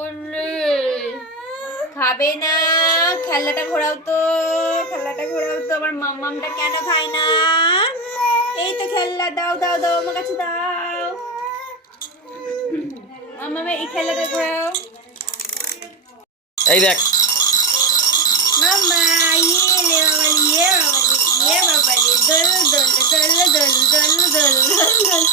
ওরে খাবে না, খেলনাটা ঘোরাও তো, খেলনাটা ঘোরাও তো। আমার মাম্মামটা কেন খায় না? এই তো খেলনা, দাও দাও দাও আমার কাছে দাও। মাম্মামে এই খেলনাটা ঘোরাও। এই দেখ মাম্মা ইয়ে রে বাবা রে, দোল দোল দোল দোল দোল দোল দোল দোল।